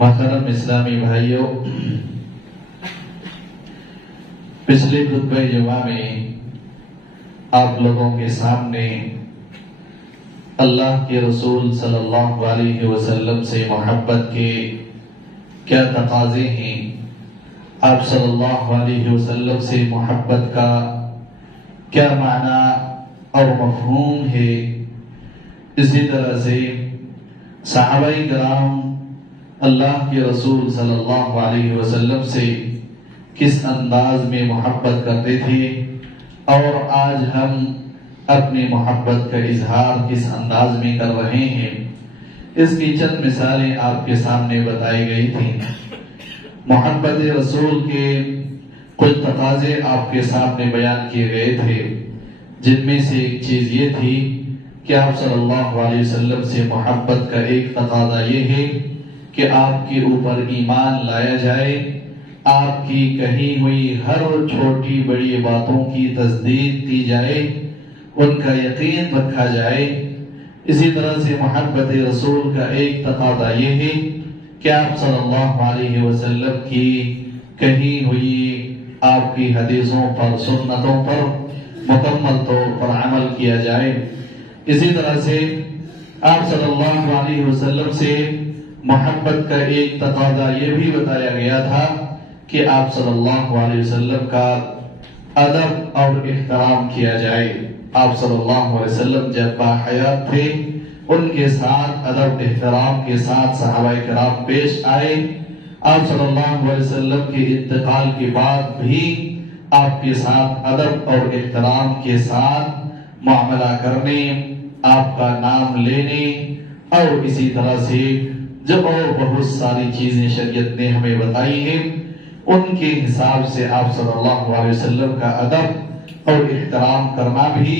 محترم اسلامی بھائیوں، پچھلے خطبہ جمعہ میں آپ لوگوں کے سامنے اللہ کے رسول صلی اللہ علیہ وسلم سے محبت کے کیا تقاضے ہیں، آپ صلی اللہ علیہ وسلم سے محبت کا کیا معنی اور مفہوم ہے، اسی طرح سے صحابہ کرام اللہ کے رسول صلی اللہ علیہ وسلم سے کس انداز میں محبت کرتے تھے اور آج ہم اپنی محبت کا اظہار کس انداز میں کر رہے ہیں، اس کی چند مثالیں آپ کے سامنے بتائی گئی تھیں۔ محبت رسول کے کچھ تقاضے آپ کے سامنے بیان کیے گئے تھے، جن میں سے ایک چیز یہ تھی کہ آپ صلی اللہ علیہ وسلم سے محبت کا ایک تقاضا یہ ہے کہ آپ کے اوپر ایمان لایا جائے، آپ کی کہی ہوئی ہر چھوٹی بڑی باتوں کی تصدیق کی جائے، ان کا یقین رکھا جائے۔ اسی طرح سے محبت رسول کا ایک تقاضا یہ ہے کہ آپ صلی اللہ علیہ وسلم کی کہی ہوئی آپ کی حدیثوں پر، سنتوں پر مکمل طور پر عمل کیا جائے۔ اسی طرح سے آپ صلی اللہ علیہ وسلم سے محبت کا ایک تقاضا یہ بھی بتایا گیا تھا کہ آپ صلی اللہ علیہ وسلم کا ادب اور احترام کیا جائے۔ آپ صلی اللہ علیہ وسلم جب باحیات تھے، ان کے ساتھ ادب احترام کے ساتھ صحابہ کرام پیش آئے۔ آپ صلی اللہ علیہ وسلم کے انتقال کے بعد بھی آپ کے ساتھ ادب اور احترام کے ساتھ معاملہ کرنے، آپ کا نام لینے، اور اسی طرح سے جو اور بہت ساری چیزیں شریعت نے ہمیں بتائی ہیں، ان کے حساب سے آپ صلی اللہ علیہ وسلم کا ادب اور احترام کرنا بھی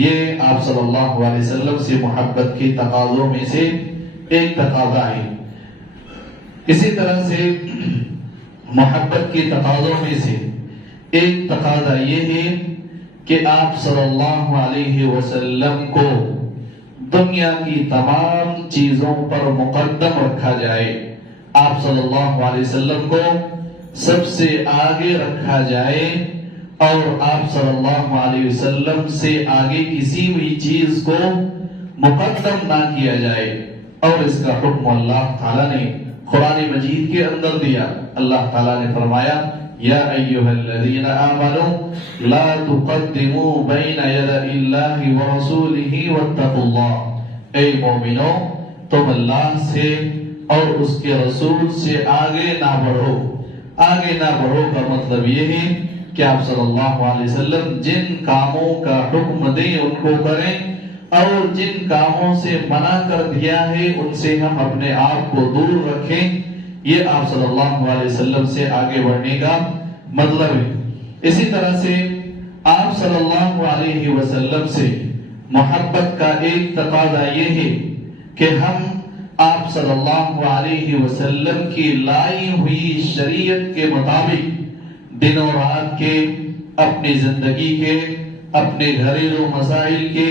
یہ آپ صلی اللہ علیہ وسلم سے محبت کے تقاضوں میں سے ایک تقاضا ہے۔ اسی طرح سے محبت کے تقاضوں میں سے ایک تقاضا یہ ہے کہ آپ صلی اللہ علیہ وسلم کو دنیا کی تمام چیزوں پر مقدم رکھا جائے، آپ صلی اللہ علیہ وسلم کو سب سے آگے رکھا جائے، اور آپ صلی اللہ علیہ وسلم سے آگے کسی بھی چیز کو مقدم نہ کیا جائے۔ اور اس کا حکم اللہ تعالیٰ نے قرآن مجید کے اندر دیا۔ اللہ تعالیٰ نے فرمایا، یا ایھا الذین آمنوا لا تقدموا بین یدی اللہ ورسولہ واتقوا اللہ۔ اے مومنو، تم اللہ سے اور اس کے رسول سے آگے نہ بڑھو۔ آگے نہ بڑھو کا مطلب یہ ہے کہ آپ صلی اللہ علیہ وسلم جن کاموں کا حکم دیں ان کو کریں، اور جن کاموں سے منع کر دیا ہے ان سے ہم اپنے آپ کو دور رکھیں۔ یہ آپ صلی اللہ علیہ وسلم سے آگے بڑھنے کا مطلب ہے۔ اسی طرح سے آپ صلی اللہ علیہ وسلم سے محبت کا ایک تقاضا یہ ہے کہ ہم آپ صلی اللہ علیہ وسلم کی لائی ہوئی شریعت کے مطابق دن و رات کے، اپنی زندگی کے، اپنے گھریلو مسائل کے،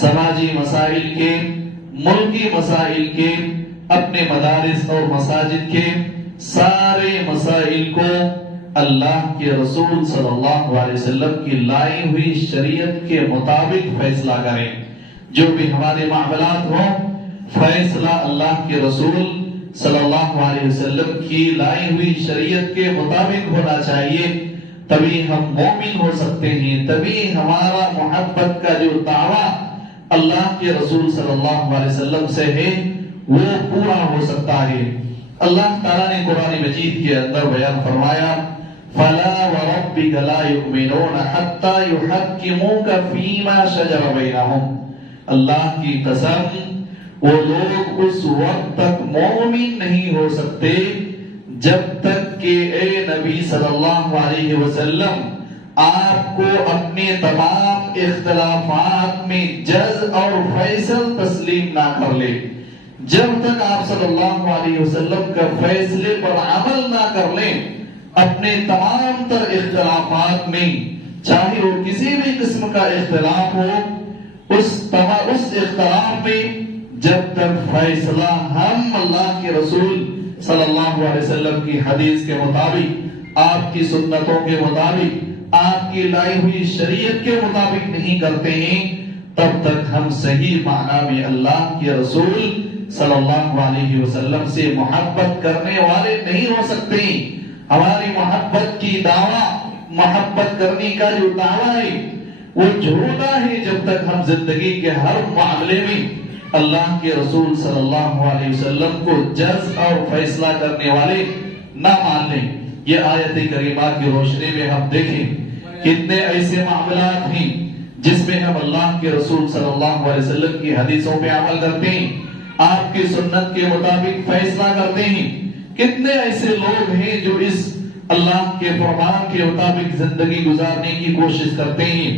سماجی مسائل کے، ملکی مسائل کے، اپنے مدارس اور مساجد کے سارے مسائل کو اللہ کے رسول صلی اللہ علیہ وسلم کی لائی ہوئی شریعت کے مطابق فیصلہ کریں۔ جو بھی ہمارے معاملات ہوں، فیصلہ اللہ کے رسول صلی اللہ علیہ وسلم کی لائی ہوئی شریعت کے مطابق ہونا چاہیے، تبھی ہم مومن ہو سکتے ہیں، تبھی ہمارا محبت کا جو دعویٰ اللہ کے رسول صلی اللہ علیہ وسلم سے ہے وہ پورا ہو سکتا ہے۔ اللہ تعالیٰ نے قرآن مجید کے اندر بیان فرمایا، فَلَا وَرَبِّكَ لَا يُؤْمِنُونَ حَتَّى يُحَكِّمُوكَ فِي مَا شَجَرَ بَيْنَهُمْ۔ اللہ کی قسم، وہ لوگ اس وقت تک مومن نہیں ہو سکتے جب تک کہ اے نبی صلی اللہ علیہ وسلم آپ کو اپنے تمام اختلافات میں جز اور فیصل تسلیم نہ کر لے۔ جب تک آپ صلی اللہ علیہ وسلم کا فیصلے پر عمل نہ کر لیں، اپنے تمام تر اختلافات میں، چاہے وہ کسی بھی قسم کا اختلاف ہو، اس اختلاف میں جب تک فیصلہ ہم اللہ کے رسول صلی اللہ علیہ وسلم کی حدیث کے مطابق، آپ کی سنتوں کے مطابق، آپ کی لائی ہوئی شریعت کے مطابق نہیں کرتے ہیں، تب تک ہم صحیح معنی میں اللہ کے رسول صلی اللہ علیہ وسلم سے محبت کرنے والے نہیں ہو سکتے۔ ہماری محبت کی دعویٰ، محبت کرنے کا جو دعویٰ ہے وہ جھوٹا ہے جب تک ہم زندگی کے ہر معاملے میں اللہ کے رسول صلی اللہ علیہ وسلم کو جز اور فیصلہ کرنے والے نہ مان لیں۔ یہ آیت کریمہ کی روشنی میں ہم دیکھیں کتنے ایسے معاملات ہیں جس میں ہم اللہ کے رسول صلی اللہ علیہ وسلم کی حدیثوں پہ عمل کرتے ہیں، آپ کی سنت کے مطابق فیصلہ کرتے ہیں۔ کتنے ایسے لوگ ہیں جو اس اللہ کے فرمان کے مطابق زندگی گزارنے کی کوشش کرتے ہیں،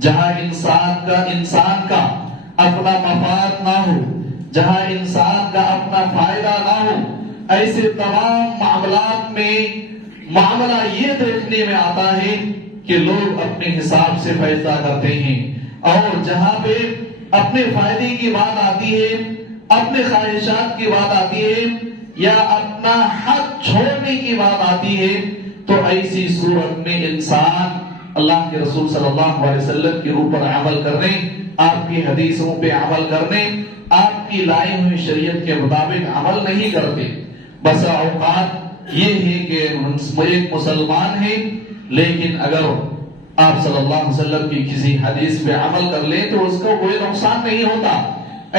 جہاں انسان کا اپنا مفاد نہ ہو، جہاں انسان کا اپنا فائدہ نہ ہو، ایسے تمام معاملات میں معاملہ یہ دیکھنے میں آتا ہے کہ لوگ اپنے حساب سے فیصلہ کرتے ہیں، اور جہاں پہ اپنے فائدے کی بات آتی ہے، اپنے خواہشات کی بات آتی ہے، یا اپنا حق چھوڑنے کی بات آتی ہے، تو ایسی صورت میں انسان اللہ کے رسول صلی اللہ علیہ وسلم کے اوپر عمل کرنے، آپ کی حدیثوں پہ عمل کرنے، آپ کی لائی ہوئی شریعت کے مطابق عمل نہیں کرتے۔ بس اوقات یہ ہے کہ ایک مسلمان ہے، لیکن اگر آپ صلی اللہ علیہ وسلم کی کسی حدیث پہ عمل کر لیں تو اس کو کوئی نقصان نہیں ہوتا۔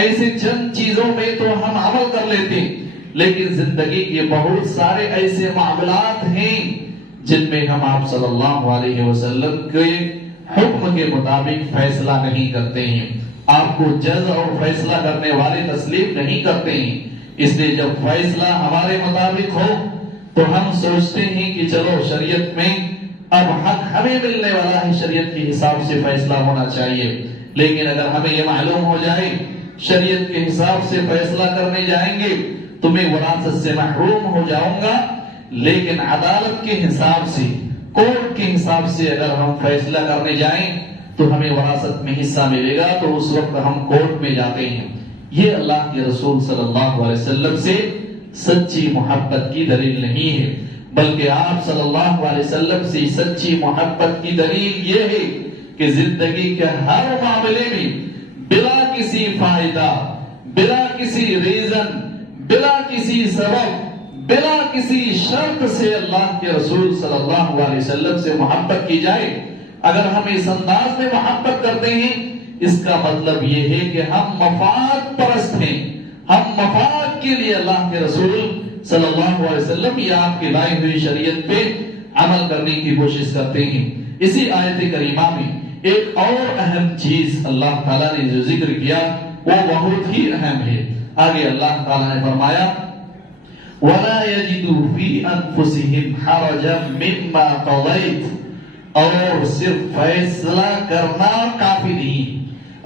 ایسے چند چیزوں میں تو ہم عمل کر لیتے ہیں، لیکن زندگی کے بہت سارے ایسے معاملات ہیں جن میں ہم آپ صلی اللہ علیہ وسلم کے حکم کے مطابق فیصلہ نہیں کرتے ہیں، آپ کو جز اور فیصلہ کرنے والے تسلیم نہیں کرتے ہیں۔ اس لیے جب فیصلہ ہمارے مطابق ہو تو ہم سوچتے ہیں کہ چلو شریعت میں اب حق ہمیں ملنے والا ہے، شریعت کے حساب سے فیصلہ ہونا چاہیے۔ لیکن اگر ہمیں یہ معلوم ہو جائے شریعت کے حساب سے فیصلہ کرنے جائیں گے تو میں وراثت سے محروم ہو جاؤں گا، لیکن عدالت کے حساب سے، کورٹ کے حساب سے اگر ہم فیصلہ کرنے جائیں تو ہمیں وراثت میں حصہ ملے گا، تو اس وقت ہم کورٹ میں جاتے ہیں۔ یہ اللہ کے رسول صلی اللہ علیہ وسلم سے سچی محبت کی دلیل نہیں ہے، بلکہ آپ صلی اللہ علیہ وسلم سے سچی محبت کی دلیل یہ ہے کہ زندگی کے ہر معاملے میں بلا کسی فائدہ، بلا کسی ریزن، بلا کسی سبب، بلا کسی شرط سے اللہ کے رسول صلی اللہ علیہ وسلم سے محبت کی جائے۔ اگر ہم اس انداز میں محبت کرتے ہیں، اس کا مطلب یہ ہے کہ ہم مفاد پرست ہیں، ہم مفاد کے لیے اللہ کے رسول صلی اللہ علیہ وسلم یا آپ کی لائی ہوئی شریعت پہ عمل کرنے کی کوشش کرتے ہیں۔ اسی آیت کریمہ میں ایک اور اہم چیز اللہ تعالیٰ نے جو ذکر کیا وہ بہت ہی اہم ہے۔ آگے اللہ تعالیٰ نے فرمایا وَلَا يَجِدُوا فِي أَنفُسِهِمْ حَرَجًا مِّمَّا قَضَيْتَ، اور صرف فیصلہ کرنا کافی نہیں۔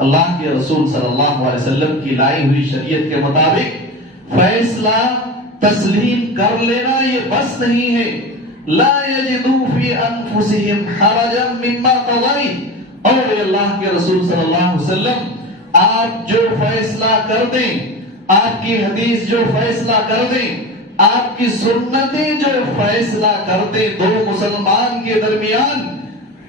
اللہ کے رسول صلی اللہ علیہ وسلم کی لائی ہوئی شریعت کے مطابق فیصلہ تسلیم کر لینا یہ بس نہیں ہے۔ لا يَجِدُوا فِي أَنفُسِهِمْ حَرَجًا مِّمَّا قَضَيْتَ، اور اللہ کے رسول صلی اللہ علیہ وسلم آپ جو فیصلہ کر دیں، آپ کی حدیث جو فیصلہ کر دیں، آپ کی سنتیں جو فیصلہ کر دیں دو مسلمان کے درمیان،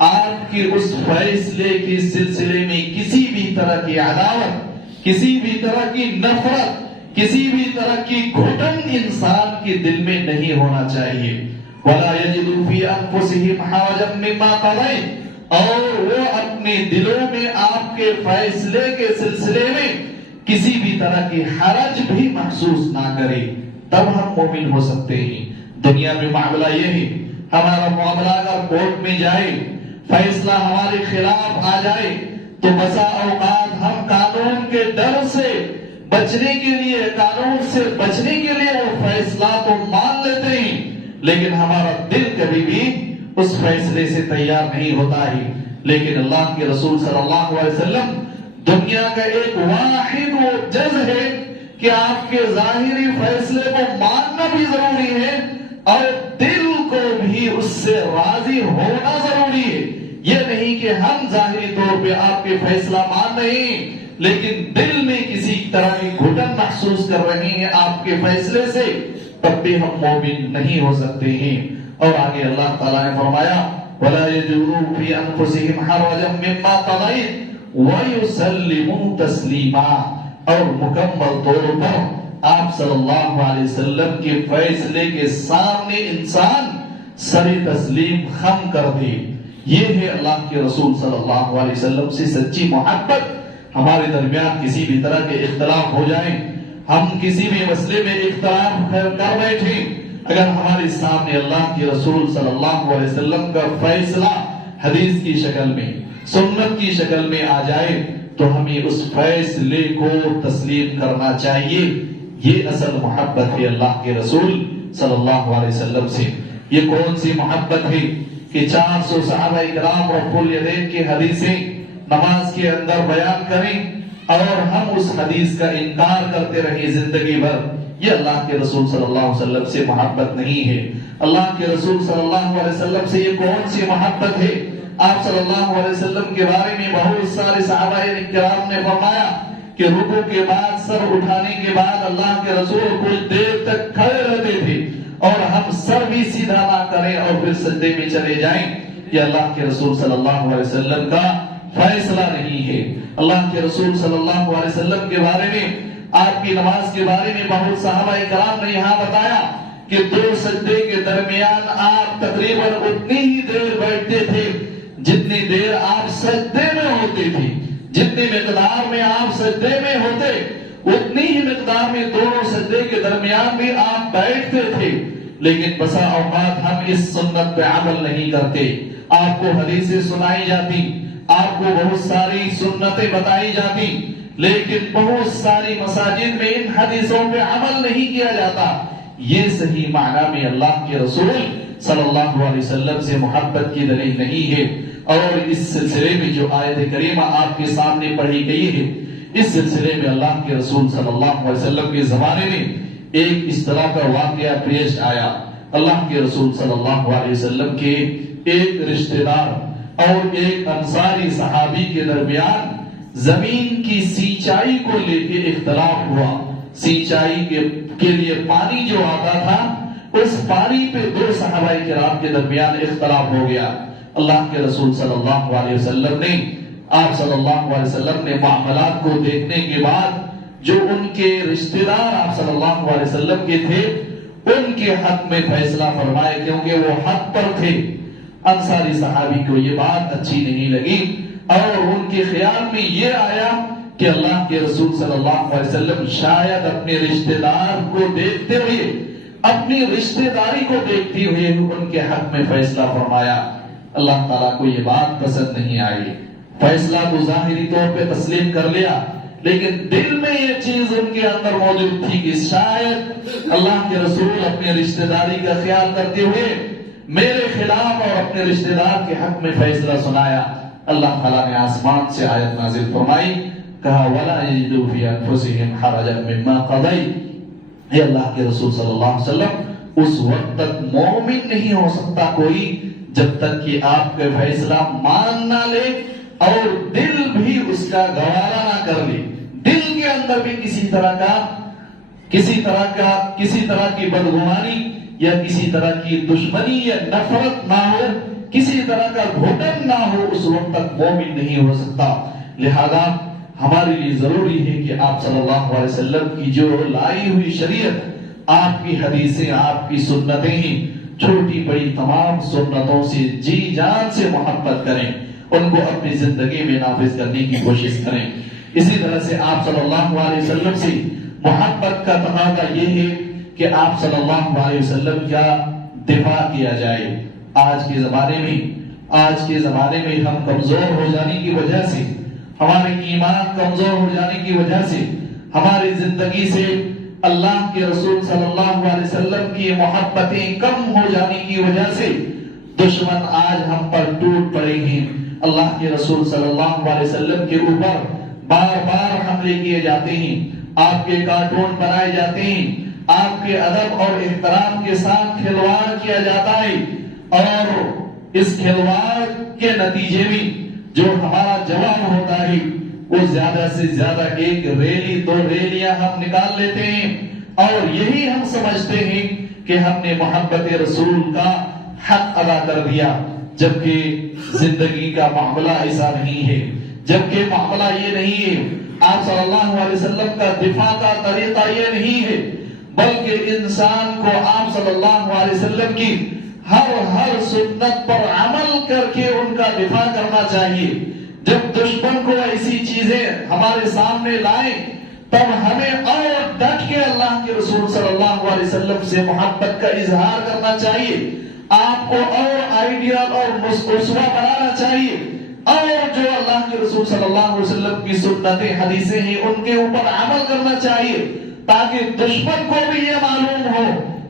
آپ کی اس فیصلے کے سلسلے میں کسی بھی طرح کی عداوت، کسی بھی طرح کی نفرت، کسی بھی طرح کی گھٹن انسان کے دل میں نہیں ہونا چاہیے۔ وَلَا يَجِدُوا فِي أَنفُسِهِمْ حَرَجًا مِّمَّا قَضَيْتَ، اور وہ اپنے دلوں میں آپ کے فیصلے کے سلسلے میں کسی بھی طرح کی حرج بھی محسوس نہ کرے، تب ہم مومن ہو سکتے ہیں۔ دنیا میں معاملہ یہ ہے، ہمارا معاملہ اگر کورٹ میں جائے، فیصلہ ہمارے خلاف آ جائے تو بسا اوقات ہم قانون کے ڈر سے بچنے کے لیے، قانون سے بچنے کے لیے وہ فیصلہ تو مان لیتے ہیں، لیکن ہمارا دل کبھی بھی اس فیصلے سے تیار نہیں ہوتا ہے۔ لیکن اللہ کے رسول صلی اللہ علیہ وسلم دنیا کا ایک واحد وہ جز ہے کہ آپ کے ظاہری فیصلے کو ماننا بھی ضروری ہے اور دل کو بھی اس سے راضی ہونا ضروری ہے۔ یہ نہیں کہ ہم ظاہری طور پہ آپ کے فیصلہ مان رہے ہیں لیکن دل میں کسی طرح کی گھٹن محسوس کر رہے ہیں آپ کے فیصلے سے، تب بھی ہم مومن نہیں ہو سکتے ہیں۔ اور آگے اللہ تعالیٰ نے فرمایا وَلَا يَجِدُوا فِي أَنفُسِهِمْ حَرَجًا مِّمَّا قَضَيْتَ وَيُسَلِّمُوا تَسْلِيمًا، اور مکمل طور پر آپ صلی اللہ علیہ وسلم کے فیصلے کے سامنے انسان سر تسلیم خم کر دے۔ یہ ہے اللہ کے رسول صلی اللہ علیہ وسلم سے سچی محبت۔ ہمارے درمیان کسی بھی طرح کے اختلاف ہو جائیں، ہم کسی بھی مسئلے میں اختلاف کر بیٹھے، اگر ہمارے سامنے اللہ کے رسول صلی اللہ علیہ وسلم کا فیصلہ حدیث کی شکل میں، سنت کی شکل میں آ جائے تو ہمیں اس فیصلے کو تسلیم کرنا چاہیے۔ یہ اصل محبت ہے اللہ کے رسول صلی اللہ علیہ وسلم سے۔ یہ کون سی محبت ہے کہ 400 صحابہ کرام رفع الیدین کی حدیثیں نماز کے اندر بیان کریں اور ہم اس حدیث کا انکار کرتے رہے زندگی بھر؟ یہ اللہ کے رسول صلی اللہ علیہ وسلم سے محبت نہیں ہے۔ اللہ کے رسول صلی اللہ علیہ وسلم سے یہ کون سی محبت ہے؟ آپ صلی اللہ علیہ وسلم کے بارے میں بہت سارے صحابہ کرام نے فرمایا کہ رکوع کے بعد سر اٹھانے کے بعد اللہ کے رسول کچھ دیر تک کھڑے رہتے تھے اور ہم سر بھی سیدھا نہ کریں اور پھر سجدے میں چلے جائیں۔ یہ اللہ کے رسول صلی اللہ علیہ وسلم کا فیصلہ نہیں ہے۔ اللہ کے رسول صلی اللہ علیہ وسلم کے بارے میں، آپ کی نماز کے بارے میں بہت صحابہ کرام نے یہاں بتایا کہ 2 سجدے کے درمیان آپ تقریباً اتنی ہی دیر بیٹھتے تھے جتنی دیر آپ سجدے میں ہوتے تھے۔ جتنی مقدار میں آپ سجدے میں ہوتے اتنی ہی مقدار میں دونوں سجدے کے درمیان بھی آپ بیٹھتے تھے۔ لیکن بسا اوقات ہم اس سنت پہ عمل نہیں کرتے۔ آپ کو حدیثیں سنائی جاتی، آپ کو بہت ساری سنتیں بتائی جاتی، لیکن بہت ساری مساجد میں ان حدیثوں پہ عمل نہیں کیا جاتا۔ یہ صحیح معنی میں اللہ کے رسول صلی اللہ علیہ وسلم سے محبت کی دلیل نہیں ہے۔ اور اس سلسلے میں جو آیت کریمہ آپ کے سامنے پڑھی گئی ہے، اس سلسلے میں اللہ کے رسول صلی اللہ علیہ وسلم کے زمانے میں ایک اس طرح کا واقعہ پیش آیا۔ اللہ کے رسول صلی اللہ علیہ وسلم کے ایک رشتہ دار اور ایک انصاری صحابی کے درمیان زمین کی سینچائی کو لے کے اختلاف ہوا۔ سینچائی کے لیے پانی جو آتا تھا، اس پانی پہ 2 صحابہ کرام کے درمیان اختلاف ہو گیا۔ اللہ کے رسول صلی اللہ علیہ وسلم نے، آپ صلی اللہ علیہ وسلم نے معاملات کو دیکھنے کے بعد جو ان کے رشتہ دار آپ صلی اللہ علیہ وسلم کے تھے ان کے حق میں فیصلہ فرمایا، کیونکہ وہ حق پر تھے۔ انصاری صحابی کو یہ بات اچھی نہیں لگی اور ان کے خیال میں یہ آیا کہ اللہ کے رسول صلی اللہ علیہ وسلم شاید اپنے رشتہ دار کو دیکھتے ہوئے، اپنی رشتہ داری کو دیکھتے ہوئے ان کے حق میں فیصلہ فرمایا۔ اللہ تعالیٰ کو یہ بات پسند نہیں آئی۔ فیصلہ تو ظاہری طور پہ تسلیم کر لیا، لیکن دل میں یہ چیز ان کے اندر موجود تھی کہ شاید اللہ کے رسول اپنے رشتہ داری کا خیال کرتے ہوئے میرے خلاف اور اپنے رشتہ دار کے حق میں فیصلہ سنایا۔ اللہ تعالیٰ نے آسمان سے آیت نازل فرمائی، کہا وَلَا يَجِدُوا فِي أَنفُسِهِمْ حَرَجًا مِّمَّا قَضَيْتَ۔ اے اللہ کے رسول صلی اللہ علیہ وسلم، اس وقت تک مومن نہیں ہو سکتا کوئی جب تک کہ آپ کا فیصلہ مان نہ لے اور دل بھی اس کا گوارا نہ کر لے۔ دل کے اندر بھی کسی طرح کی بدگمانی یا کسی طرح کی دشمنی یا نفرت نہ ہو، کسی طرح کا گھٹن نہ ہو، اس وقت تک مومن نہیں ہو سکتا۔ لہذا ہمارے لیے ضروری ہے کہ آپ صلی اللہ علیہ وسلم کی جو لائی ہوئی شریعت، آپ کی حدیثیں، آپ کی سنتیں ہیں، چھوٹی بڑی تمام سنتوں سے جی جان سے محبت کریں، ان کو اپنی زندگی میں نافذ کرنے کی کوشش کریں۔ اسی طرح سے آپ صلی اللہ علیہ وسلم سے محبت کا تقاضا یہ ہے کہ آپ صلی اللہ علیہ وسلم کا دفاع کیا جائے۔ آج کے زمانے میں ہم کمزور ہو جانے کی وجہ سے، ہمارے ایمان کمزور ہو جانے کی وجہ سے، ہماری زندگی سے اللہ کے رسول صلی اللہ علیہ وسلم کی محبتیں کم ہو جانے کی وجہ سے دشمن آج ہم پر ٹوٹ پڑے ہیں۔ اللہ کے رسول صلی اللہ علیہ وسلم کے اوپر بار بار حملے کیے جاتے ہیں، آپ کے کارٹون بنائے جاتے ہیں، آپ کے ادب اور احترام کے ساتھ کھلواڑ کیا جاتا ہے، اور اس کھلواڑ کے نتیجے میں جو ہمارا جواب ہوتا ہے وہ زیادہ سے زیادہ ایک ریلی 2 ریلیاں ہم نکال لیتے ہیں اور یہی ہم سمجھتے ہیں کہ ہم نے محبت رسول کا حق ادا کر دیا، جبکہ زندگی کا معاملہ ایسا نہیں ہے، جبکہ معاملہ یہ نہیں ہے، آپ صلی اللہ علیہ وسلم کا دفاع کا طریقہ یہ نہیں ہے، بلکہ انسان کو آپ صلی اللہ علیہ وسلم کی ہر سنت پر عمل کر کے ان کا دفاع کرنا چاہیے۔ جب دشمن کو ایسی چیزیں ہمارے سامنے لائیں تب ہمیں اور ڈٹ کے اللہ کے رسول صلی اللہ علیہ وسلم سے محبت کا اظہار کرنا چاہیے، آپ کو اور آئیڈیل اور اسوہ بنانا چاہیے، اور جو اللہ کے رسول صلی اللہ علیہ وسلم کی سنتیں حدیثیں ہیں ان کے اوپر عمل کرنا چاہیے، تاکہ دشمن کو بھی یہ معلوم ہو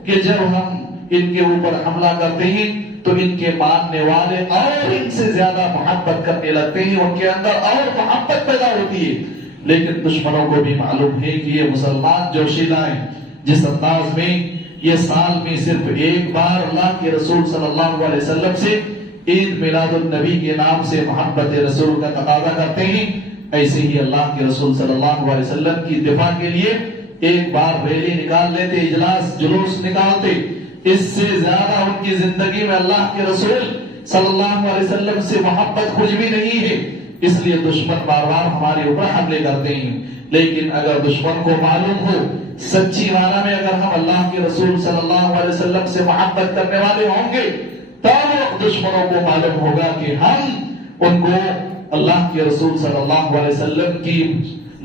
کہ جب ہم ان کے اوپر حملہ کرتے ہیں تو ان کے ماننے والے اور ان سے زیادہ محبت کرنے لگتے ہیں، ان کے اندر اور محبت پیدا ہوتی ہے۔ لیکن دشمنوں کو بھی معلوم ہے کہ یہ مسلمان جو شیلائیں جس انداز میں یہ سال میں صرف ایک بار اللہ کے رسول صلی اللہ علیہ وسلم سے عید میلاد النبی کے نام سے محبت رسول کا تقاضا کرتے ہیں، ایسے ہی اللہ کے رسول صلی اللہ علیہ وسلم کی دفاع کے لیے ایک بار ریلی نکال لیتے، اجلاس جلوس نکالتے، اس سے زیادہ ان کی زندگی میں اللہ کے رسول صلی اللہ علیہ وسلم سے محبت کچھ بھی نہیں ہے، اس لیے دشمن بار بار ہمارے اوپر حملے کرتے ہیں۔ لیکن اگر دشمن کو معلوم ہو سچی معنی میں اگر ہم اللہ کے رسول صلی اللہ علیہ وسلم سے محبت کرنے والے ہوں گے تب دشمنوں کو معلوم ہوگا کہ ہم ان کو اللہ کے رسول صلی اللہ علیہ وسلم کی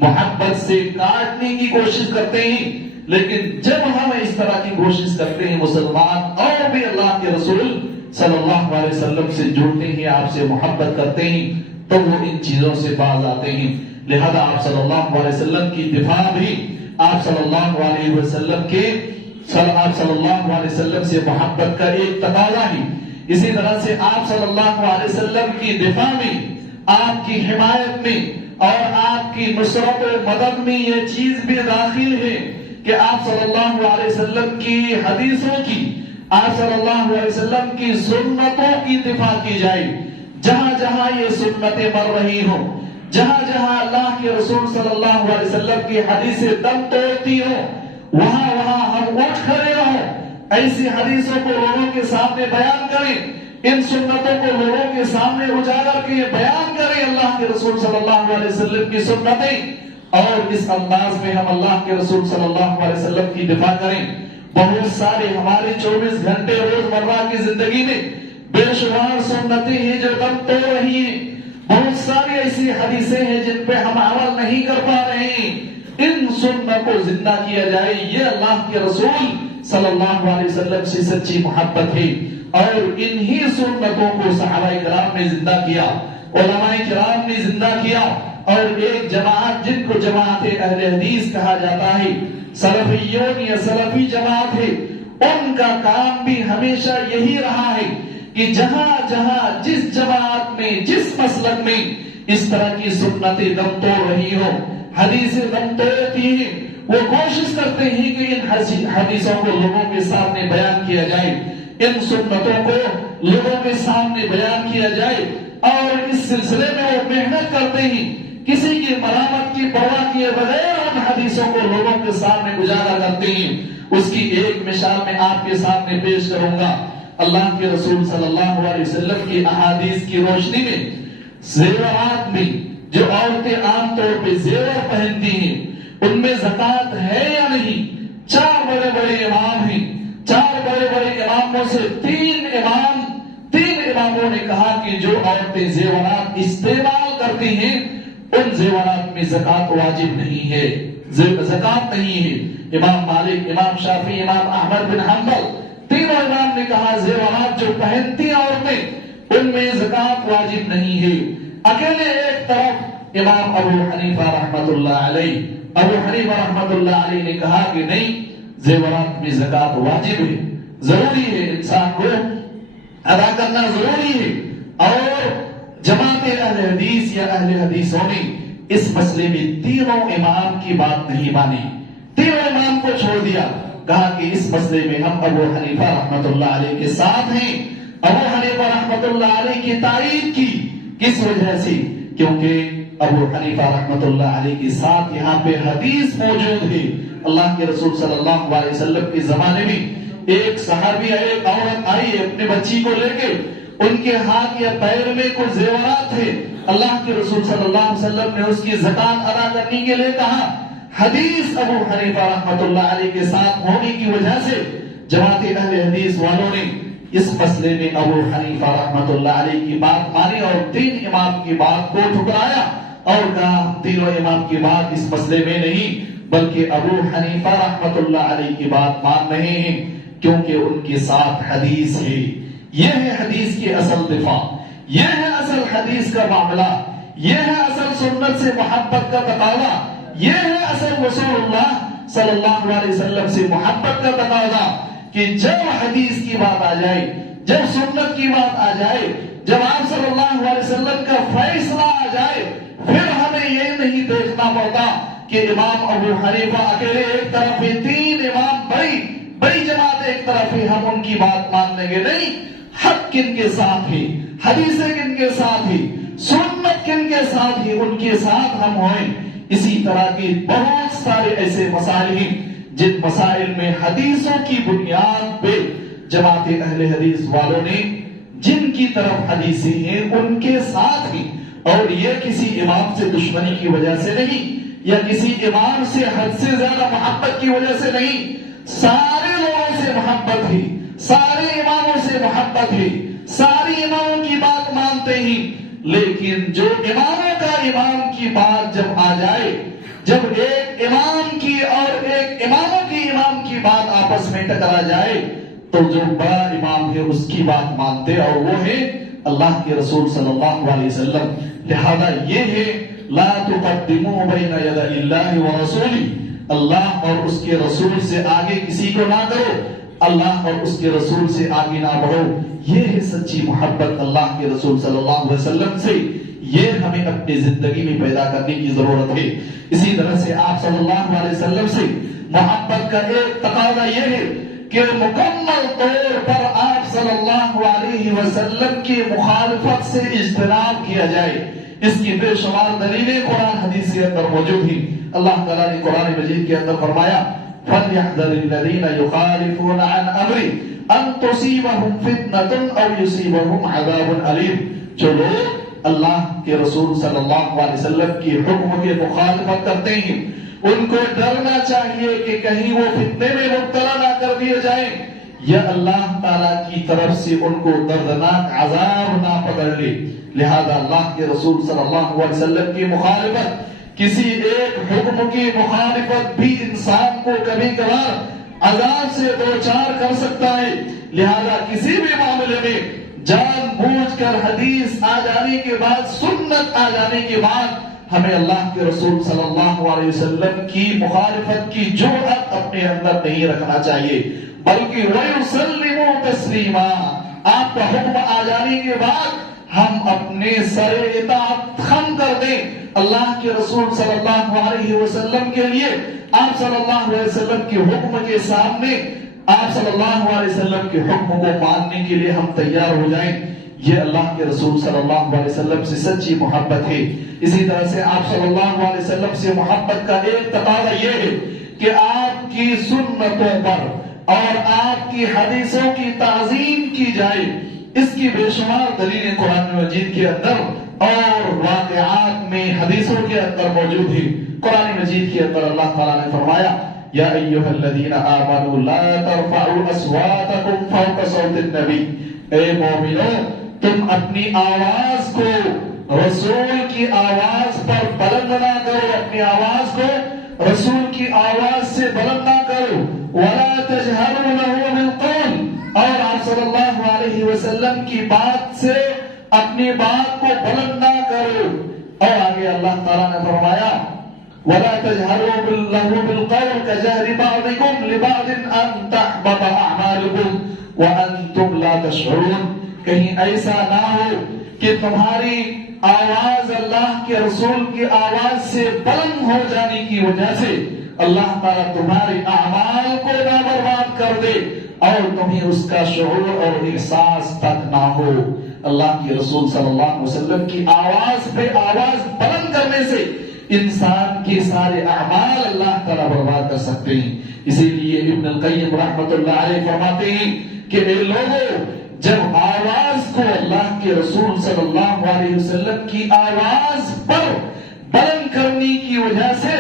محبت سے کاٹنے کی کوشش کرتے ہیں۔ لیکن جب ہم اس طرح کی کوشش کرتے ہیں مسلمان اور بھی اللہ کے رسول صلی اللہ علیہ وسلم سے جڑتے ہیں، آپ سے محبت کرتے ہیں، تو وہ ان چیزوں سے باز آتے ہیں۔ لہذا آپ صلی اللہ علیہ وسلم کی دفاع بھی آپ صلی اللہ علیہ وسلم کے آپ صلی اللہ علیہ وسلم سے محبت کا ایک تقاضا ہے۔ اسی طرح سے آپ صلی اللہ علیہ وسلم کی دفاع میں، آپ کی حمایت میں اور آپ کی نصرت و مدد میں یہ چیز بھی داخل ہے کہ آپ صلی اللہ علیہ وسلم کی حدیثوں کی، آپ صلی اللہ علیہ وسلم کی سنتوں کی دفاع کی جائے۔ جہاں جہاں یہ سنتیں مر رہی ہوں، جہاں جہاں اللہ کے رسول صلی اللہ علیہ وسلم کی حدیثیں دم توڑتی ہوں، وہاں ہم اٹھ کھڑے رہوں، ایسی حدیثوں کو لوگوں کے سامنے بیان کریں، ان سنتوں کو لوگوں کے سامنے اجاگر کے بیان کریں، اللہ کے رسول صلی اللہ علیہ وسلم کی سنتیں، اور اس انداز میں ہم اللہ کے رسول صلی اللہ علیہ وسلم کی دفاع کریں۔ بہت سارے ہمارے 24 گھنٹے روزمرہ کی زندگی میں بے شمار سنتیں ہیں جو دم توڑ رہی ہیں، بہت ساری ایسی حدیثیں ہیں جن پہ ہم عمل نہیں کر پا رہے ہیں۔ ان سنت کو زندہ کیا جائے، یہ اللہ کے رسول صلی اللہ علیہ وسلم سے سچی محبت ہے، اور انہی سنتوں کو صحابہ کرام نے زندہ کیا، علماء کرام نے زندہ کیا، اور ایک جماعت جن کو جماعت اہل حدیث کہا جاتا ہے، سلفیون یا سلفی جماعت ہے، ان کا کام بھی ہمیشہ یہی رہا ہے کہ جہاں جہاں جس جماعت میں جس مسلک میں اس طرح کی سنتیں دم توڑ رہی ہو، حدیثیں دم توڑتی ہیں، وہ کوشش کرتے ہیں کہ ان حدیثوں کو لوگوں کے سامنے بیان کیا جائے، ان سنتوں کو لوگوں کے سامنے بیان کیا جائے، اور اس سلسلے میں وہ محنت کرتے ہیں، کسی کی مرامت کی پرواہ کیے بغیر ان حدیثوں کو لوگوں کے سامنے اجاگر کرتے ہیں۔ اس کی ایک مثال میں آپ کے سامنے پیش کروں گا۔ اللہ کے رسول صلی اللہ علیہ وسلم کی احادیث کی روشنی میں زیورات میں جو عورتیں عام طور پہ زیور پہنتی ہیں ان میں زکوٰۃ ہے یا نہیں؟ 4 بڑے بڑے امام ہیں، 4 بڑے بڑے اماموں سے 3 اماموں نے کہا کہ جو عورتیں زیورات استعمال کرتی ہیں ان زیورات میں زکوٰۃ واجب نہیں ہے، زکوٰۃ نہیں ہے۔ امام مالک، امام شافعی، امام احمد بن حنبل، تینوں امام نے کہا زیورات جو پہنتی ہیں عورتیں ان میں زکوٰۃ واجب نہیں ہے۔ اکیلے ایک طرف امام ابو حنیفہ رحمۃ اللہ علیہ نے کہا کہ نہیں، زیورات میں زکوٰۃ واجب ہے، ضروری ہے، انسان کو ادا کرنا ضروری ہے۔ اور جماعت اہل حدیث یا اہل حدیثوں نے اس مسئلے میں تینوں امام کی بات نہیں مانی، تینوں امام کو چھوڑ دیا، کہا کہ اس مسئلے میں ہم ابو حنیفہ رحمۃ اللہ علیہ کے ساتھ ہیں۔ ابو حنیفہ رحمۃ اللہ علیہ کی تائید کی، کس وجہ سے؟ کیونکہ ابو حنیفہ رحمۃ اللہ علیہ کے ساتھ یہاں پہ حدیث موجود ہے۔ اللہ کے رسول صلی اللہ علیہ وسلم کے زمانے میں ایک صحابی ایک عورت آئی اپنے بچی کو لے کے، ان کے ہاتھ یا پیر میں کچھ زیورات تھے، اللہ کے رسول صلی اللہ علیہ وسلم نے اس کی زکات ادا کرنے کے لیے کہا۔ حدیث ابو حنیفہ رحمۃ اللہ علیہ کے ساتھ ہونے کی وجہ سے جماعت اہل حدیث والوں نے اس مسئلے میں ابو حنیفہ رحمۃ اللہ علیہ کی بات مانی اور تین امام کی بات کو ٹھکرایا اور کہا تینوں امام کی بات اس مسئلے میں نہیں بلکہ ابو حنیفہ رحمۃ اللہ علیہ کی بات مان رہے ہیں کیونکہ ان کے ساتھ حدیث ہے۔ یہ ہے حدیث کی اصل دفاع، یہ ہے اصل حدیث کا معاملہ، یہ ہے اصل سنت سے محبت کا تقاضا، یہ ہے اصل رسول اللہ صلی اللہ علیہ وسلم سے محبت کا تقاضا کہ جب حدیث کی بات آ جائے، جب سنت کی بات آ جائے، جب آپ صلی اللہ علیہ وسلم کا فیصلہ آ جائے، پھر ہمیں یہ نہیں دیکھنا پڑتا کہ امام ابو حنیفہ اکیلے ایک طرف ہے، تین امام بڑی جماعت ایک طرف ہے، ہم ان کی بات مان لیں گے نہیں۔ حق کن کے ساتھ ہے، حدیثیں کن کے ساتھ ہے، سنت کن کے ساتھ ہے، ان کے ساتھ ہم ہوئیں۔ اسی طرح کی بہت سارے ایسے مسائل ہیں جن مسائل میں حدیثوں کی بنیاد پہ جماعت اہل حدیث والوں نے جن کی طرف حدیثیں ہیں ان کے ساتھ ہی، اور یہ کسی امام سے دشمنی کی وجہ سے نہیں یا کسی امام سے حد سے زیادہ محبت کی وجہ سے نہیں، سارے لوگوں سے محبت ہے، سارے اماموں سے محبت ہے، ساری اماموں کی بات مانتے ہیں، لیکن جو اماموں کا امام کی بات جب آ جائے، جب ایک امام کی اور ایک اماموں کی امام کی بات آپس میں ٹکرا جائے تو جو بڑا امام ہے اس کی بات مانتے اور وہ ہے اللہ کے رسول صلی اللہ علیہ وسلم۔ لہذا یہ ہے لا تقدموا بین یدی اللہ ورسولہ، اللہ اور اس کے رسول سے آگے کسی کو نہ کرو، اللہ اور اس کے رسول سے آگے نہ بڑھو۔ یہ ہے سچی محبت اللہ کے رسول صلی اللہ علیہ وسلم سے، یہ ہمیں اپنی زندگی میں پیدا کرنے کی ضرورت ہے۔ اسی طرح سے آپ صلی اللہ علیہ وسلم سے محبت کا ایک تقاضا یہ ہے کہ مکمل طور پر آپ صلی اللہ علیہ وسلم کی مخالفت سے اجتناب کیا جائے۔ اس کی بے شمار دلیلیں قرآن حدیث کے اندر موجود ہیں۔ اللہ تعالیٰ نے قرآن مجید کے اندر فرمایا فَلْيَحْذَرِ الَّذِينَ يُخَالِفُونَ عَنْ أَمْرِهِ أَن تُصِيبَهُمْ فِتْنَةٌ أَوْ يُصِيبَهُمْ عَذَابٌ أَلِيمٌ۔ جو لوگ اللہ کے رسول صلی اللہ علیہ وسلم کی حکم کی مخالفت کرتے ہیں ان کو ڈرنا چاہیے کہ کہیں وہ فتنے میں مبتلا نہ کر دیے جائیں یا اللہ تعالیٰ کی طرف سے ان کو دردناک عذاب نہ پکڑ لے۔ لہذا اللہ کے رسول صلی اللہ علیہ وسلم کی مخالفت، کسی ایک حکم کی مخالفت بھی انسان کو کبھی کبھار عذاب سے دوچار کر سکتا ہے۔ لہذا کسی بھی معاملے میں جان بوجھ کر حدیث آ جانے کے بعد، سنت آ جانے کے بعد ہمیں اللہ کے رسول صلی اللہ علیہ وسلم کی مخالفت کی جرأت اپنے اندر نہیں رکھنا چاہیے، بلکہ وَيُسَلِّمُوا تَسْلِيمًا، آپ کا حکم آ جانے کے بعد ہم اپنے سر اطاعت خم کر دیں اللہ کے رسول صلی اللہ علیہ وسلم کے لیے۔ آپ صلی اللہ علیہ وسلم کے حکم کے سامنے، آپ صلی اللہ علیہ وسلم کے حکم کو ماننے کے لیے ہم تیار ہو جائیں۔ یہ اللہ کے رسول صلی اللہ علیہ وسلم سے سچی محبت ہے۔ اسی طرح سے آپ صلی اللہ علیہ وسلم سے محبت کا ایک تقاضا یہ ہے کہ آپ کی سنتوں پر اور آپ کی حدیثوں کی تعظیم کی جائے۔ اس کی بے شمار دلیلیں قرآن مجید کے اندر اور واقعات میں حدیثوں کے اندر موجود ہیں۔ قرآن مجید کے اندر اللہ تعالیٰ نے فرمایا یا ایھا الذین آمنوا لا ترفعوا اصواتکم فوق صوت النبی، اے مومنوں تم اپنی آواز کو رسول کی آواز پر بلند نہ کرو، اپنی آواز کو رسول کی آواز سے بلند نہ کرو، ولا تجہروا له بالقول، اور آپ صلی اللہ علیہ وسلم کی بات سے اپنی بات کو بلند نہ کرو۔ اور آگے اللہ تعالیٰ نے فرمایا ولا تجهروا له بالقول كجهر بعضكم لبعض ان تحبط اعمالكم وانتم لا تشعرون، کہیں ایسا نہ ہو کہ تمہاری آواز اللہ کے رسول کی آواز سے بلند ہو جانے کی وجہ سے اللہ تعالیٰ تمہارے اعمال کو نہ برباد کر دے اور تمہیں اس کا شعور اور احساس تک نہ ہو۔ اللہ کے رسول صلی اللہ علیہ وسلم کی آواز پہ آواز بلند کرنے سے انسان کے سارے اعمال اللہ تعالیٰ برباد کر سکتے ہیں. اسی لیے ابن القیم رحمۃ اللہ علیہ فرماتے ہیں کہ اے لوگوں، جب آواز کو اللہ کے رسول صلی اللہ علیہ وسلم کی آواز پر بلند کرنے کی وجہ سے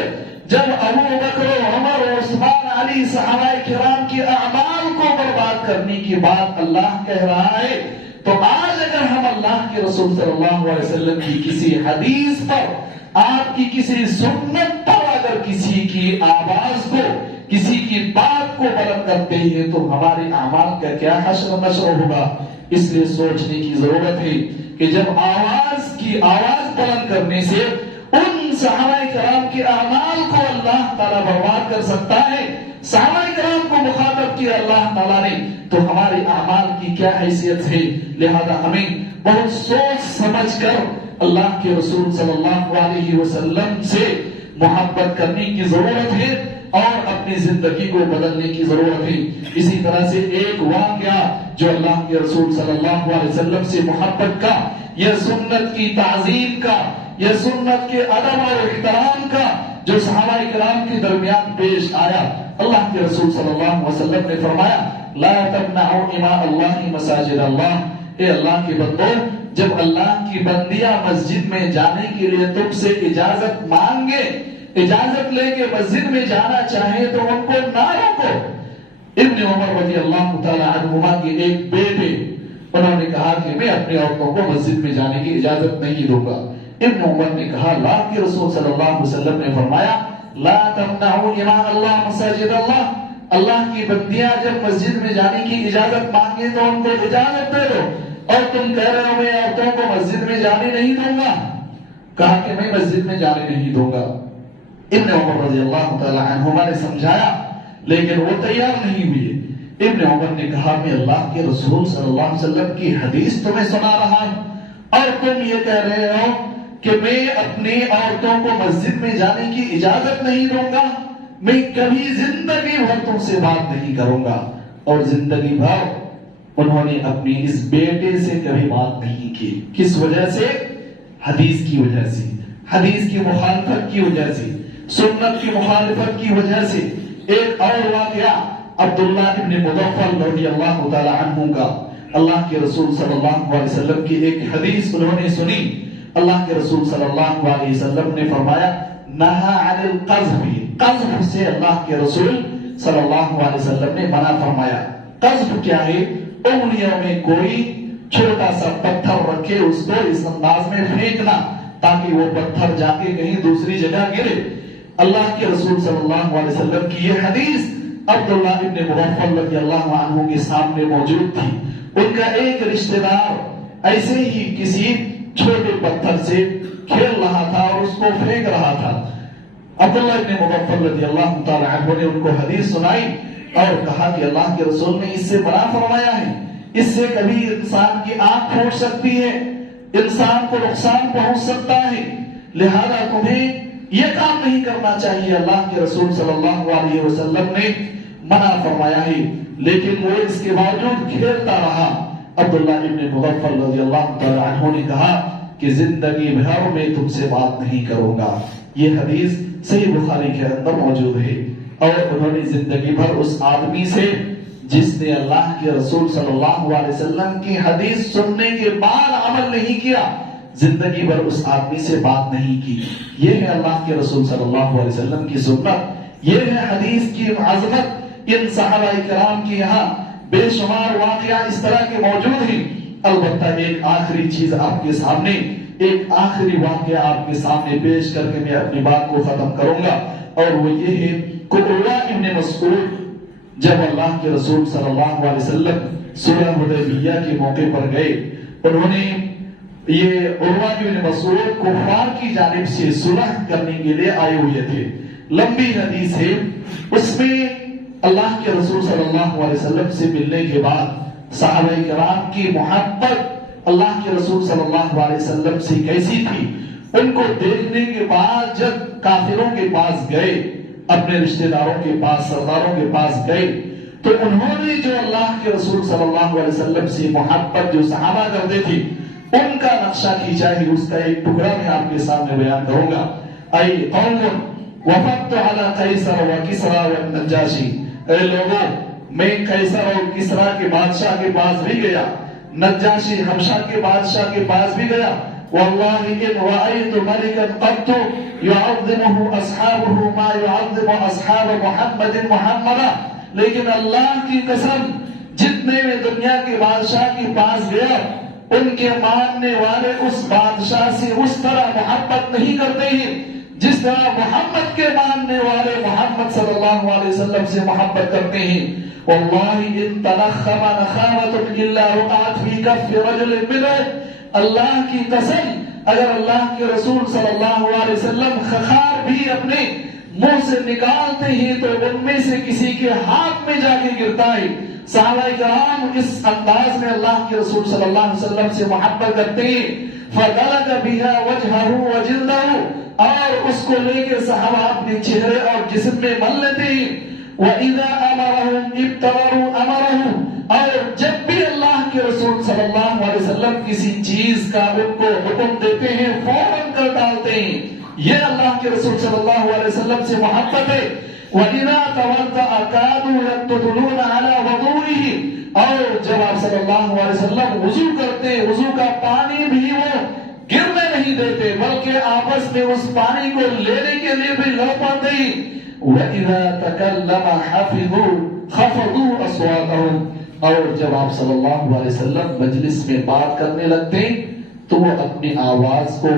جب ابو بکر عمر عثمان علی صحابہ کرام کے اعمال کو برباد کرنے کی بات اللہ کہہ رہا ہے، تو آج اگر ہم اللہ کے رسول صلی اللہ علیہ وسلم کی کسی حدیث پر، آپ کی کسی سنت پر اگر کسی کی آواز کو، کسی کی بات کو بلند کرتے ہیں تو ہمارے اعمال کا کیا حشر نشر ہوگا. اس لیے سوچنے کی ضرورت ہے کہ جب آواز بلند کرنے سے ان صحابہ کرام کے اعمال کو اللہ تعالیٰ برباد کر سکتا ہے، صحابہ کرام کو مخاطب کیا اللہ تعالیٰ نے، تو ہمارے اعمال کی کیا حیثیت ہے. لہذا ہمیں بہت سوچ سمجھ کر اللہ کے رسول صلی اللہ علیہ وسلم سے محبت کرنے کی ضرورت ہے اور اپنی زندگی کو بدلنے کی ضرورت ہے. اسی طرح سے ایک واقعہ جو اللہ کے رسول صلی اللہ علیہ وسلم سے محبت کا، یہ سنت کی تعظیم کا، یہ سنت کے ادب اور احترام کا جو صحابہ کرام کے درمیان پیش آیا. اللہ کے رسول صلی اللہ علیہ وسلم نے فرمایا لا تمنعوا اماء اللہ مساجد اللہ. اے اللہ کے بندو، جب اللہ کی بندیاں مسجد میں جانے کے لیے تم سے اجازت مانگے، اجازت لے کے مسجد میں جانا چاہے تو ان کو نہ روکو. ابن عمر رضی اللہ تعالی عنہما کے ایک بیٹے، انہوں نے کہا کہ میں اپنی عورتوں کو مسجد میں جانے کی اجازت نہیں دوں گا. ابن عمر نے کہا اللہ کے رسول صلی اللہ علیہ وسلم نے فرمایا لا تمنعوا اماء اللہ مساجد اللہ. اللہ کی بندیاں جب مسجد میں جانے کی اجازت مانگے تو ان کو اجازت دے دو. اور تم کہہ رہے ہو میں عورتوں کو مسجد میں جانے نہیں دوں گا. کہا کہ میں مسجد میں جانے نہیں دوں گا. ابن عمر رضی اللہ تعالی عنہما نے سمجھایا لیکن وہ تیار نہیں ہوئے. ابن عمر نے کہا میں اللہ کے رسول صلی اللہ علیہ وسلم کی حدیث تمہیں سنا رہا ہوں اور تم یہ کہہ رہے ہو کہ میں اپنی عورتوں کو مسجد میں جانے کی اجازت نہیں دوں گا. میں کبھی زندگی بھر تم سے بات نہیں کروں گا. اور زندگی بھر انہوں نے اپنی اس بیٹے سے کبھی بات نہیں کی. کس وجہ سے؟ حدیث کی وجہ سے، حدیث کی مخالفت کی وجہ سے، سنت کی مخالفت کی وجہ سے. ایک اور واقعہ عبداللہ ابن مغفل رضی اللہ تعالی عنہ کا. اللہ کے رسول صلی اللہ علیہ وسلم کی ایک حدیث انہوں نے سنی. اللہ کے رسول صلی اللہ علیہ وسلم نے فرمایا نہا عن القذف. قذف سے اللہ کے رسول صلی اللہ علیہ وسلم نے منع فرمایا. قذف کیا ہے؟ انگلیوں میں کوئی چھوٹا سا پتھر رکھے اس کو اس انداز میں پھینکنا تاکہ وہ پتھر جا کے کہیں دوسری جگہ گرے. اللہ کے رسول صلی اللہ علیہ وسلم کی یہ حدیث عبداللہ ابن مغفل رضی اللہ عنہ کے سامنے موجود تھی. ان کا ایک رشتہ دار ایسے ہی کسی چھوٹے پتھر سے کھیل رہا تھا اور اس کو پھینک رہا تھا. عبداللہ ابن مغفل رضی اللہ تعالی عنہ نے ان کو حدیث سنائی اور کہا کہ اللہ کے رسول نے اس سے منع فرمایا ہے. اس سے کبھی انسان کی آنکھ پھوٹ سکتی ہے، انسان کو نقصان پہنچ سکتا ہے. لہذا تمہیں یہ کام نہیں کرنا چاہیے. اللہ کے رسول صلی اللہ علیہ وسلم نے منع فرمایا ہے لیکن وہ اس کے باوجود کھیلتا رہا. عبداللہ ابن مغفل رضی اللہ تعالی عنہ نے کہا کہ زندگی بھر میں تم سے بات نہیں کروں گا. یہ حدیث صحیح بخاری کے اندر موجود ہے. اور انہوں نے زندگی بھر اس آدمی سے جس نے اللہ کے رسول صلی اللہ علیہ وسلم کی حدیث سننے کے بعد عمل نہیں کیا، زندگی بھر اس آدمی سے بات نہیں کی. یہ ہے اللہ کے رسول صلی اللہ علیہ وسلم کی سنت، یہ ہے حدیث کی عظمت. ان صحابہ کرام کے یہاں بے شمار واقعہ اس طرح کے موجود ہیں. البتہ ایک آخری چیز آپ کے سامنے، ایک آخری واقعہ آپ کے سامنے پیش کر کے میں اپنی بات کو ختم کروں گا اور وہ یہ ہے کہ عروہ ابن مسعود جب اللہ کے رسول صلی اللہ علیہ وسلم صلح حدیبیہ کے موقع پر گئے، انہوں نے یہ عروہ ابن مسعود کفار کی جانب سے صلح کرنے کے لیے آئے ہوئے تھے. لمبی حدیث ہے، اس میں اللہ کے رسول صلی اللہ علیہ وسلم سے ملنے کے بعد صحابہ کرام کی محبت اللہ کے رسول صلی اللہ علیہ وسلم سے کیسی تھی. ان کو دیکھنے کے بعد جب کافروں کے پاس گئے، اپنے رشتہ داروں کے پاس، سرداروں کے پاس گئے، تو انہوں نے جو اللہ کے رسول صلی اللہ علیہ وسلم سے محبت جو صحابہ کرتے تھے ان کا نقشہ کھینچا ہے، اس کا ایک ٹکڑا میں آپ کے سامنے بیان کروں گا۔ اے قوم وفدت علی قیصر و کسریٰ و النجاشی، اے لوگوں میں قیصر اور کسریٰ کے بادشاہ کے پاس بھی گیا، نجاشی حبشہ کے بادشاہ کے پاس بھی گیا۔ واللہ ان رأیت ملکا قط يعظمه اصحابه ما يعظم اصحاب محمد محمدا، لیکن اللہ کی قسم جتنے میں دنیا کے بادشاہ کے پاس گیا ان کے ماننے والے اس بادشاہ سے اس طرح محبت نہیں کرتے ہیں جس طرح محمد کے ماننے والے محمد صلی اللہ علیہ وسلم سے محبت کرتے ہیں۔ واللہ ان تنخم نخامة الا وقعت في كف رجل منهم، اللہ کی قسم اگر اللہ کے رسول صلی اللہ علیہ وسلم خخار بھی اپنے منہ سے نکالتے ہیں تو ان میں سے کسی کے ہاتھ میں جا کے گرتا ہے۔ صحابہ کرام اس انداز میں اللہ کے رسول صلی اللہ علیہ وسلم سے محبت کرتے ہیں۔ فَدَلَكَ بِهَا وَجْهَهُ وَجِلْدَهُ، اور اس کو لے کے صحابہ اپنے چہرے اور جسم میں مل لیتے ہیں۔ وَإِذَا أَمَرَهُمْ ابْتَغَرُوا أَمَرَهُ، اور جب بھی اللہ کے رسول صلی اللہ علیہ وسلم کسی چیز کا ان کو حکم دیتے ہیں فوراً کر ڈالتے ہیں۔ یہ اللہ کے رسول صلی اللہ علیہ وسلم سے محبت ہے۔ وَإِذَا تَوَضَّأَ كَادُوا يَقْتَتِلُونَ عَلَى وَضُوئِهِ، اور جب آپ صلی اللہ علیہ وسلم وضو کرتے وضو کا پانی بھی وہ گرنے نہیں دیتے بلکہ آپس میں اس پانی کو لینے کے لیے بھی لڑ پڑتے ہیں۔ وَإِذَا تَكَلَّمَ خَفَضُوا أَصْوَاتَهُمْ، اور جب آپ صلی اللہ علیہ وسلم مجلس میں بات کرنے لگتے ہیں تو وہ اپنی آواز کو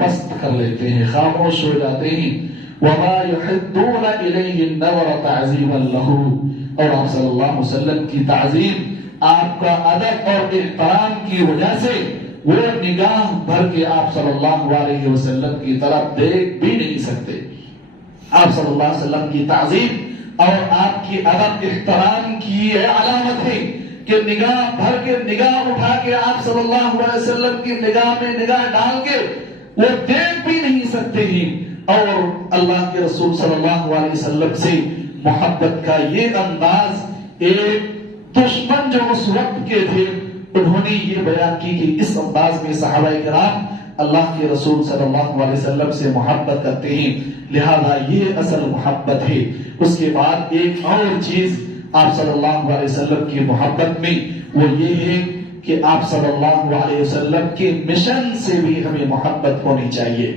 پست کر لیتے ہیں، خاموش ہو جاتے ہیں۔ وَمَا يُحِدُّونَ إِلَيْهِ النَّظَرَ تَعْظِيمًا لَهُ، اور آپ صلی اللہ علیہ وسلم کی تعظیم، آپ کا ادب اور احترام کی وجہ سے وہ نگاہ بھر کے آپ صلی اللہ علیہ وسلم کی طرف دیکھ بھی نہیں سکتے۔ آپ صلی اللہ علیہ وسلم کی تعظیم اور آپ کی ادب احترام کی یہ علامت ہے کہ نگاہ بھر کے نگاہ اٹھا کے آپ صلی اللہ علیہ وسلم کی نگاہ میں نگاہ ڈال کے وہ دیکھ بھی نہیں سکتے ہیں۔ اور اللہ کے رسول صلی اللہ علیہ وسلم سے محبت کا یہ انداز ایک دشمن جو اس وقت کے تھے انہوں نے یہ بیان کی کہ اس انداز میں صحابہ کرام اللہ کے رسول صلی اللہ علیہ وسلم سے محبت کرتے ہیں، لہذا یہ اصل محبت ہے۔ اس کے بعد ایک اور چیز آپ صلی اللہ علیہ وسلم کی محبت میں وہ یہ ہے کہ آپ صلی اللہ علیہ وسلم کے مشن سے بھی ہمیں محبت ہونی چاہیے۔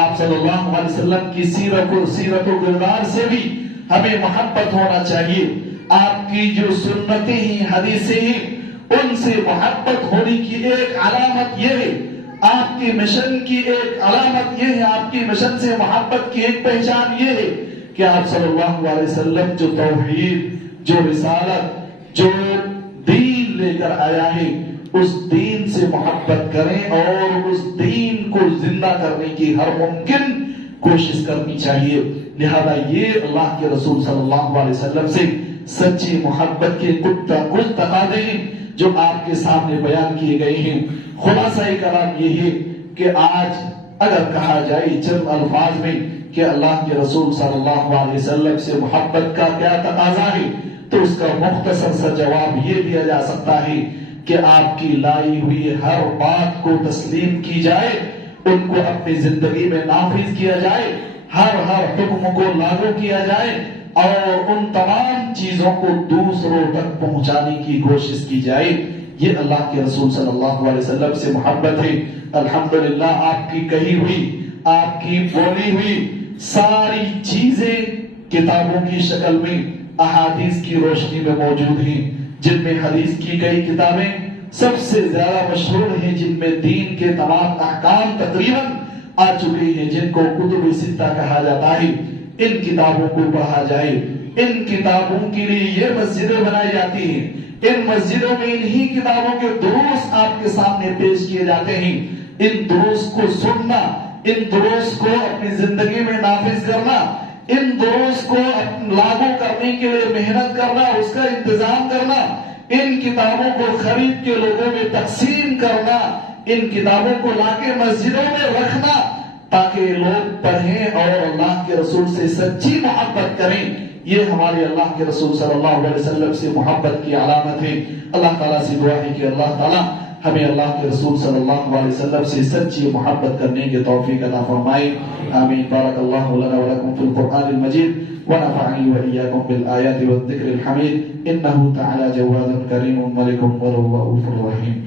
آپ صلی اللہ علیہ وسلم کی سیرت و کردار سے بھی ہمیں محبت ہونا چاہیے۔ آپ کی جو سنتیں ہیں، حدیثیں ہیں، ان سے محبت ہونے کی ایک علامت یہ ہے، آپ کی مشن کی ایک علامت یہ ہے، آپ کی مشن سے محبت کی ایک پہچان یہ ہے کہ آپ صلی اللہ علیہ وسلم جو توحید، جو رسالت، جو دین لے کر آیا ہے اس دین سے محبت کریں اور اس دین کو زندہ کرنے کی ہر ممکن کوشش کرنی چاہیے۔ لہذا یہ اللہ کے رسول صلی اللہ علیہ وسلم سے سچی محبت کے کچھ تقاضے ہیں جو آپ کے سامنے بیان کیے گئے ہیں۔ خلاصہ کلام یہ ہے کہ آج اگر کہا جائے چند الفاظ میں کہ اللہ کے رسول صلی اللہ علیہ وسلم سے محبت کا کیا تقاضا ہے تو اس کا مختصر سا جواب یہ دیا جا سکتا ہے کہ آپ کی لائی ہوئی ہر بات کو تسلیم کی جائے، ان کو اپنی زندگی میں نافذ کیا جائے، ہر حکم کو لاگو کیا جائے اور ان تمام چیزوں کو دوسروں تک پہنچانے کی کوشش کی جائے۔ یہ اللہ کے رسول صلی اللہ علیہ وسلم سے محبت ہے۔ الحمدللہ آپ کی کہی ہوئی، آپ کی بولی ہوئی ساری چیزیں کتابوں کی شکل میں احادیث کی روشنی میں موجود ہیں، جن میں حدیث کی کئی کتابیں سب سے زیادہ مشہور ہیں، جن میں دین کے تمام احکام تقریباً آ چکے ہیں، جن کو کتب ستہ کہا جاتا ہے۔ ان کتابوں کو پڑھا جائے، ان کتابوں کے لیے یہ مسجدیں بنائی جاتی ہیں، ان مسجدوں میں انہی کتابوں کے دروس آپ کے سامنے پیش کیے جاتے ہیں۔ ان دروس کو سننا، ان دروس کو اپنی زندگی میں نافذ کرنا، ان دروس کو لاگو کرنے کے لیے محنت کرنا، اس کا انتظام کرنا، ان کتابوں کو خرید کے لوگوں میں تقسیم کرنا، ان کتابوں کو لا کے مسجدوں میں رکھنا تاکہ لوگ پڑھیں اور اللہ کے رسول سے سچی محبت کریں، یہ ہمارے اللہ کے رسول صلی اللہ علیہ وسلم سے محبت کی علامت ہے۔ اللہ تعالیٰ سے دعا ہے کہ اللہ تعالیٰ ہمیں اللہ کے رسول صلی اللہ علیہ وسلم سے سچی محبت کرنے کی توفیق عطا فرمائے، آمین۔ بارک اللہ لنا ولکم فی القرآن المجید ونفعنی وإیاکم بالآیات والذکر الحمید، انہ تعالی جواد کریم ملک ورؤوف رحیم۔